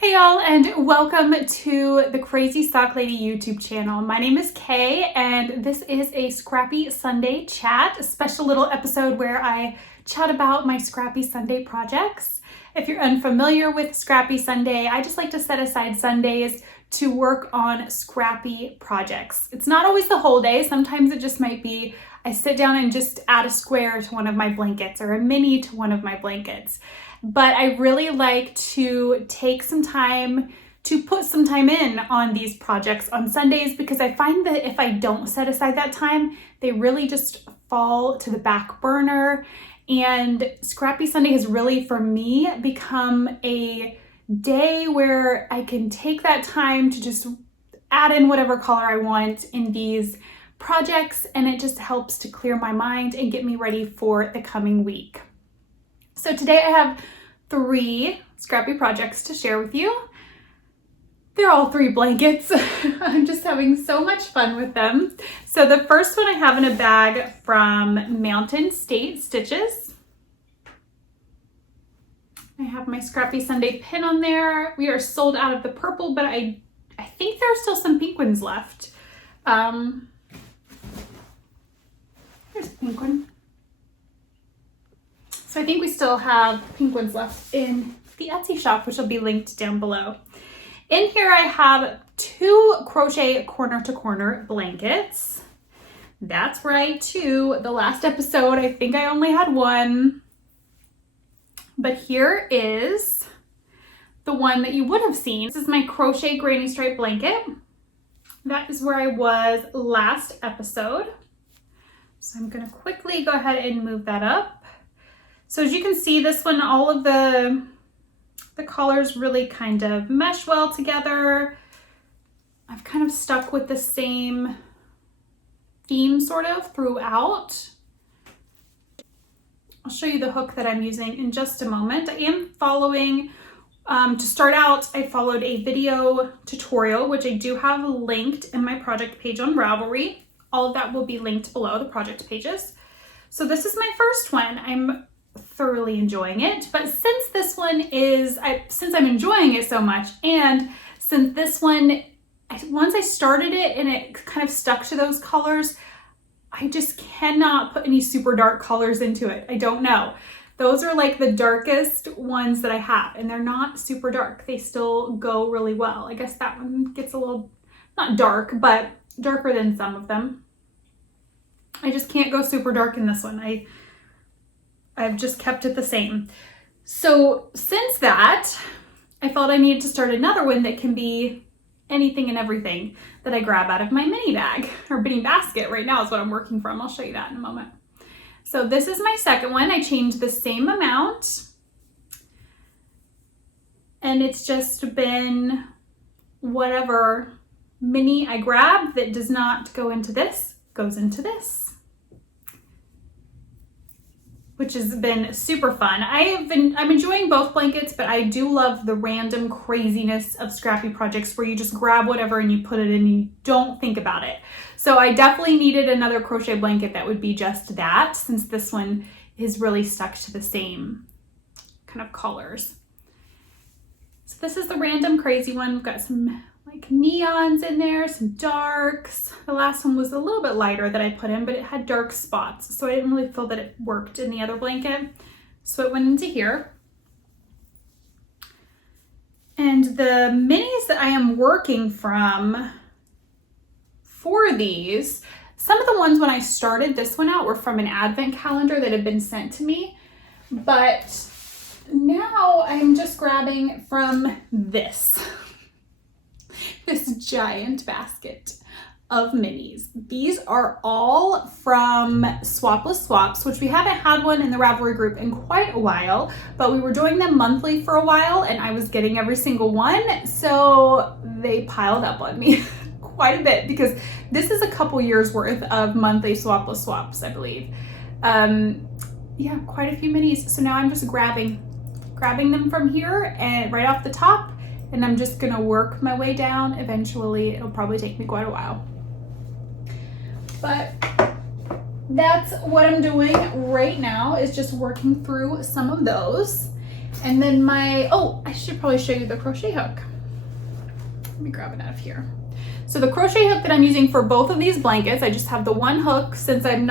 Hey y'all, and welcome to the Crazy Sock Lady YouTube channel. My name is Kay, and this is a Scrappy Sunday chat, a special little episode where I chat about my Scrappy Sunday projects. If you're unfamiliar with Scrappy Sunday, I just like to set aside Sundays to work on Scrappy projects. It's not always the whole day. Sometimes it just might be I sit down and just add a square to one of my blankets or a mini to one of my blankets. But I really like to take some time to put some time in on these projects on Sundays, because I find that if I don't set aside that time, they really just fall to the back burner. And Scrappy Sunday has really, for me, become a day where I can take that time to just add in whatever color I want in these projects, and it just helps to clear my mind and get me ready for the coming week. So today I have 3 Scrappy projects to share with you. They're all 3 blankets. I'm just having so much fun with them. So the first one I have in a bag from Mountain State Stitches. I have my Scrappy Sunday pin on there. We are sold out of the purple, but I think there are still some pink ones left. Here's a pink one. So I think we still have pink ones left in the Etsy shop, which will be linked down below. In here I have 2 crochet corner to corner blankets. That's right too. The last episode, I think I only had 1. But here is the one that you would have seen. This is my crochet granny stripe blanket. That is where I was last episode. So I'm gonna quickly go ahead and move that up. So as you can see, this one, all of the colors really kind of mesh well together. I've kind of stuck with the same theme sort of throughout. I'll show you the hook that I'm using in just a moment. I am following, to start out, I followed a video tutorial, which I do have linked in my project page on Ravelry. All of that will be linked below, the project pages. So this is my first one. I'm thoroughly enjoying it, but since this one is, since I'm enjoying it so much, and since this one, once I started it and it kind of stuck to those colors, I just cannot put any super dark colors into it. I don't know. Those are like the darkest ones that I have, and they're not super dark. They still go really well. I guess that one gets a little, not dark, but darker than some of them. I just can't go super dark in this one. I've just kept it the same. So since that, I felt I needed to start another one that can be anything and everything that I grab out of my mini bag or mini basket. Right now is what I'm working from. I'll show you that in a moment. So this is my second one. I changed the same amount, and it's just been whatever mini I grab that does not go into this, goes into this, which has been super fun. I'm enjoying both blankets, but I do love the random craziness of Scrappy projects where you just grab whatever and you put it in and you don't think about it. So I definitely needed another crochet blanket that would be just that, since this one is really stuck to the same kind of colors. So this is the random crazy one. We've got some like neons in there, some darks. The last one was a little bit lighter that I put in, but it had dark spots, so I didn't really feel that it worked in the other blanket. So it went into here. And the minis that I am working from for these, some of the ones when I started this one out were from an advent calendar that had been sent to me, but now I'm just grabbing from this giant basket of minis. These are all from Swapless Swaps, which we haven't had one in the Ravelry group in quite a while, but we were doing them monthly for a while and I was getting every single one, so they piled up on me quite a bit, because this is a couple years worth of monthly Swapless Swaps, I believe. Yeah, quite a few minis. So now I'm just grabbing them from here and right off the top, and I'm just gonna work my way down. Eventually, it'll probably take me quite a while. But that's what I'm doing right now, is just working through some of those. And then oh, I should probably show you the crochet hook. Let me grab it out of here. So the crochet hook that I'm using for both of these blankets, I just have the one hook since I'm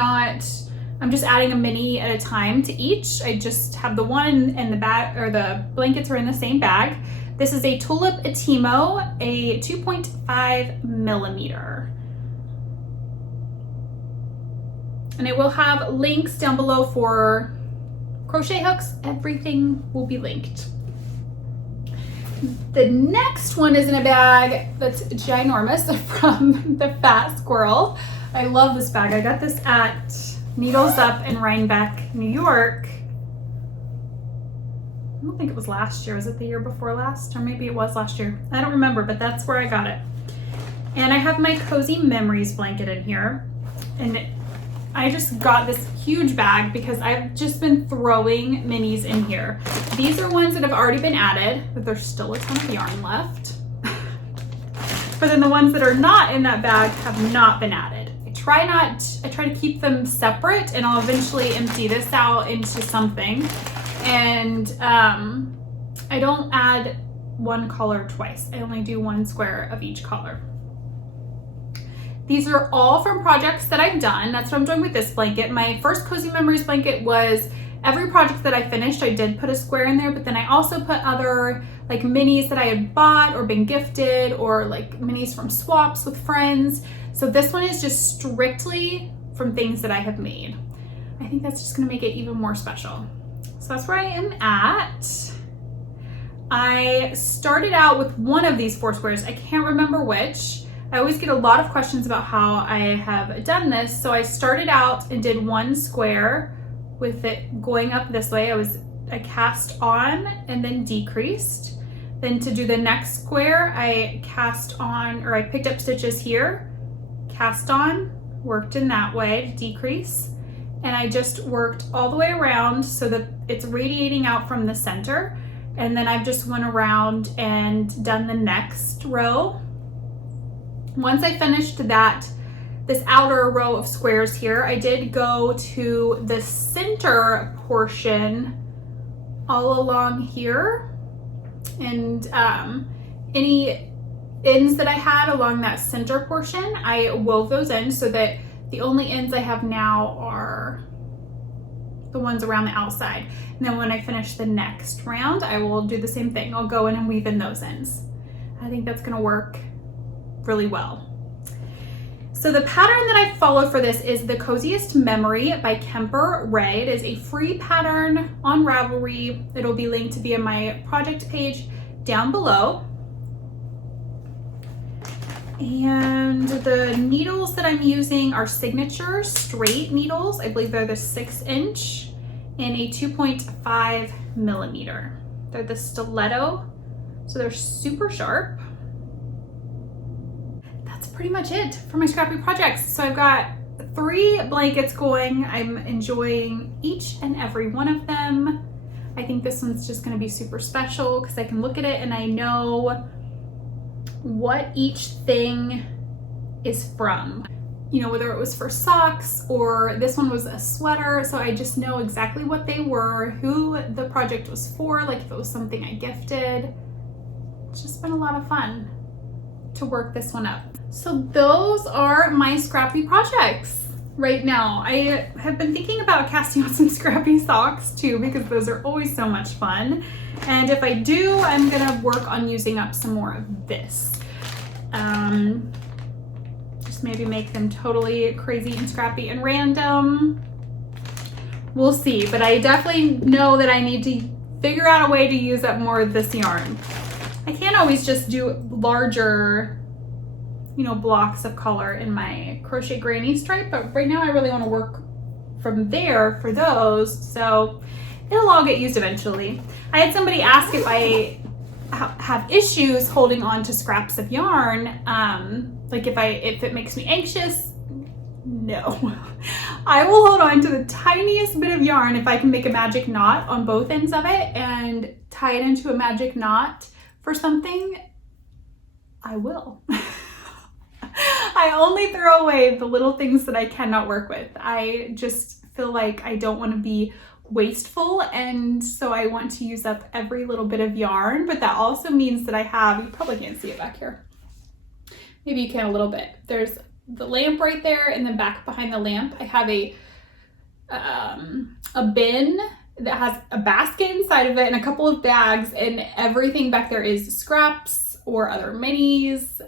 just adding a mini at a time to each. I just have the one and the bag, or the blankets are in the same bag. This is a Tulip Atimo, a 2.5 millimeter. And I will have links down below for crochet hooks. Everything will be linked. The next one is in a bag that's ginormous from the Fat Squirrel. I love this bag. I got this at Needles Up in Rhinebeck, New York. I don't think it was last year. Was it the year before last? Or maybe it was last year. I don't remember, but that's where I got it. And I have my Cozy Memories blanket in here. And I just got this huge bag because I've just been throwing minis in here. These are ones that have already been added, but there's still a ton of yarn left. But then the ones that are not in that bag have not been added. I try to keep them separate, and I'll eventually empty this out into something. And I don't add one color twice. I only do one square of each color. These are all from projects that I've done. That's what I'm doing with this blanket. My first Cozy Memories blanket was every project that I finished, I did put a square in there, but then I also put other like minis that I had bought or been gifted, or like minis from swaps with friends. So this one is just strictly from things that I have made. I think that's just gonna make it even more special. So that's where I am at. I started out with one of these 4 squares. I can't remember which. I always get a lot of questions about how I have done this. So I started out and did 1 square with it going up this way. I cast on and then decreased. Then to do the next square, I cast on, or I picked up stitches here, cast on, worked in that way to decrease. And I just worked all the way around so that it's radiating out from the center. And then I've just went around and done the next row. Once I finished this outer row of squares here, I did go to the center portion all along here, and any ends that I had along that center portion, I wove those in so that the only ends I have now are the ones around the outside. And then when I finish the next round, I will do the same thing. I'll go in and weave in those ends. I think that's gonna work really well. So the pattern that I followed for this is the Coziest Memory by Kemper Ray. It is a free pattern on Ravelry. It'll be linked via my project page down below. And the needles that I'm using are Signature straight needles. I believe they're the 6" and a 2.5 millimeter. They're the stiletto, so they're super sharp. That's pretty much it for my Scrappy projects. So I've got 3 blankets going. I'm enjoying each and every one of them. I think this one's just gonna be super special because I can look at it and I know what each thing is from. You know, whether it was for socks or this one was a sweater, so I just know exactly what they were, who the project was for, like if it was something I gifted. It's just been a lot of fun to work this one up. So those are my Scrappy projects right now. I have been thinking about casting on some Scrappy socks too, because those are always so much fun. And if I do, I'm gonna work on using up some more of this. Just maybe make them totally crazy and scrappy and random. We'll see, but I definitely know that I need to figure out a way to use up more of this yarn. I can't always just do larger, you know, blocks of color in my crochet granny stripe, but right now I really want to work from there for those, so it'll all get used eventually. I had somebody ask if I have issues holding on to scraps of yarn, like if it makes me anxious. No. I will hold on to the tiniest bit of yarn if I can make a magic knot on both ends of it and tie it into a magic knot for something. I will. I only throw away the little things that I cannot work with. I just feel like I don't want to be wasteful, and so I want to use up every little bit of yarn, but that also means that I have, you probably can't see it back here. Maybe you can a little bit. There's the lamp right there, and then back behind the lamp, I have a bin that has a basket inside of it and a couple of bags, and everything back there is scraps or other minis.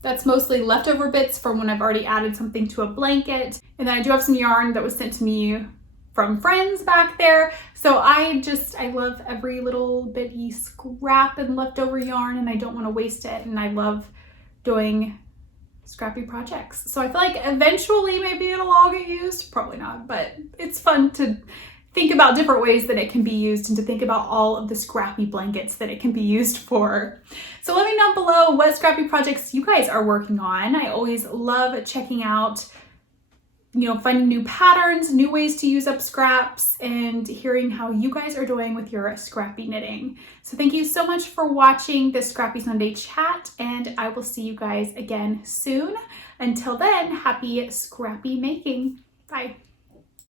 That's mostly leftover bits from when I've already added something to a blanket. And then I do have some yarn that was sent to me from friends back there. So I love every little bitty scrap and leftover yarn, and I don't want to waste it. And I love doing scrappy projects. So I feel like eventually maybe it'll all get used. Probably not, but it's fun to think about different ways that it can be used and to think about all of the scrappy blankets that it can be used for. So let me know below what scrappy projects you guys are working on. I always love checking out, finding new patterns, new ways to use up scraps, and hearing how you guys are doing with your scrappy knitting. So thank you so much for watching this Scrappy Sunday chat, and I will see you guys again soon. Until then, happy scrappy making. Bye.